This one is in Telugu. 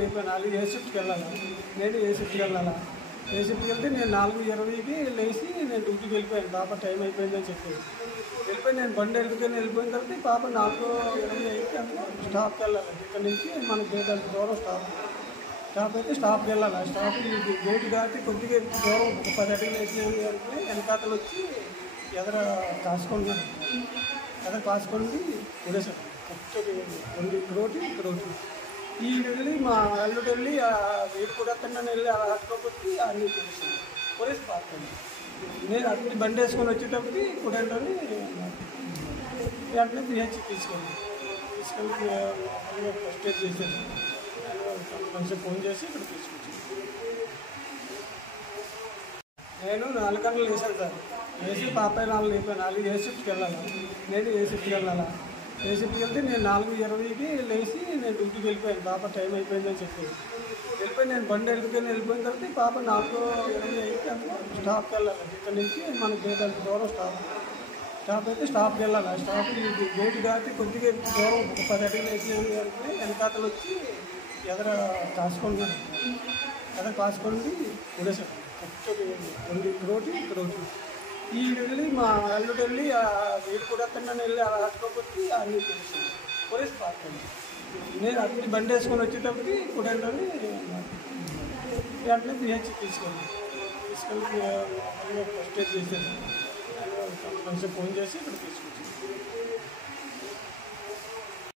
లేపాను. వాళ్ళు ఏ షిఫ్ట్కి వెళ్ళాలా, నేను ఏ షిఫ్ట్కి వెళ్ళాలా. ఏ షిఫ్ట్కి వెళ్తే నేను 4:20కి లేచి నేను డ్యూటీకి వెళ్ళిపోయాను. పాప టైం అయిపోయిందని చెప్పి వెళ్ళిపోయి నేను బండి ఎదుగుకొని వెళ్ళిపోయిన తర్వాత ఈ పాప 4:25కి స్టాప్కి వెళ్ళాలి. ఇక్కడ నుంచి మన గేట్ అంత దూరం స్టాప్ అయితే స్టాప్కి వెళ్ళాలి. ఆ స్టాప్ గేట్ దాటి కొద్దిగా దూరం ఒక 10 అడుగులు వేసిన వెనకాతలు వచ్చి ఎదర కాసుకుంటున్నాను. ఎదర కాసుకొని వదిలేసాను. ఇక్కడ ఒకటి ఈ వెళ్ళి మా అల్లుడు వెళ్ళి వీడు కూడా అక్కడ వెళ్ళి ఆడుకోకపోతే అన్ని పోలీస్ పార్క్ అండి. నేను అన్ని బండి వేసుకొని వచ్చేటప్పటికి కుడేంటని వెంటనే పిహెచ్కి తీసుకెళ్ళి ఫస్ట్ ఎయిడ్ చేశాను. కొంచెం ఫోన్ చేసి ఇక్కడ తీసుకొచ్చాను. నేను 4 గంటలు వేసాను సార్. వేసి పాపాయి 4 లేపాను. వాళ్ళు ఏ షిఫ్ట్కి వెళ్ళాలా, నేను ఏ షిఫ్ట్కి వెళ్ళాలా. ఏ షిఫ్ట్కి వెళ్తే నేను 4:20కి లేచి నేను డ్యూటీకి వెళ్ళిపోయాను. పాప టైం అయిపోయిందని చెప్పి వెళ్ళిపోయి నేను బండి ఎదుగుకొని వెళ్ళిపోయిన తర్వాత ఈ పాప 4:25కి స్టాప్కి వెళ్ళాలి. ఇక్కడ నుంచి మన గేట్ అంత దూరం స్టాప్ అయితే స్టాప్కి వెళ్ళాలి. ఆ స్టాప్ గేట్ దాటి కొద్దిగా దూరం ఒక 10 అడుగులు వేసిన వెనకాతలు వచ్చి ఎదర కాసుకుంటున్నాను. ఎదర కాసుకొని వదిలేసాను. ఇక్కడ ఒకటి ఈ వెళ్ళి మా అల్లుడు వెళ్ళి వీడు కూడా అక్కడ వెళ్ళి ఆడుకోకపోతే అన్ని పోలీస్ పార్క్ అండి. నేను అన్ని బండి వేసుకొని వచ్చేటప్పటికి కుడేంటని వెంటనే పిహెచ్కి తీసుకెళ్ళి ఫస్ట్ ఎయిడ్ చేశాను. కొంచెం ఫోన్ చేసి ఇక్కడ తీసుకున్నాను.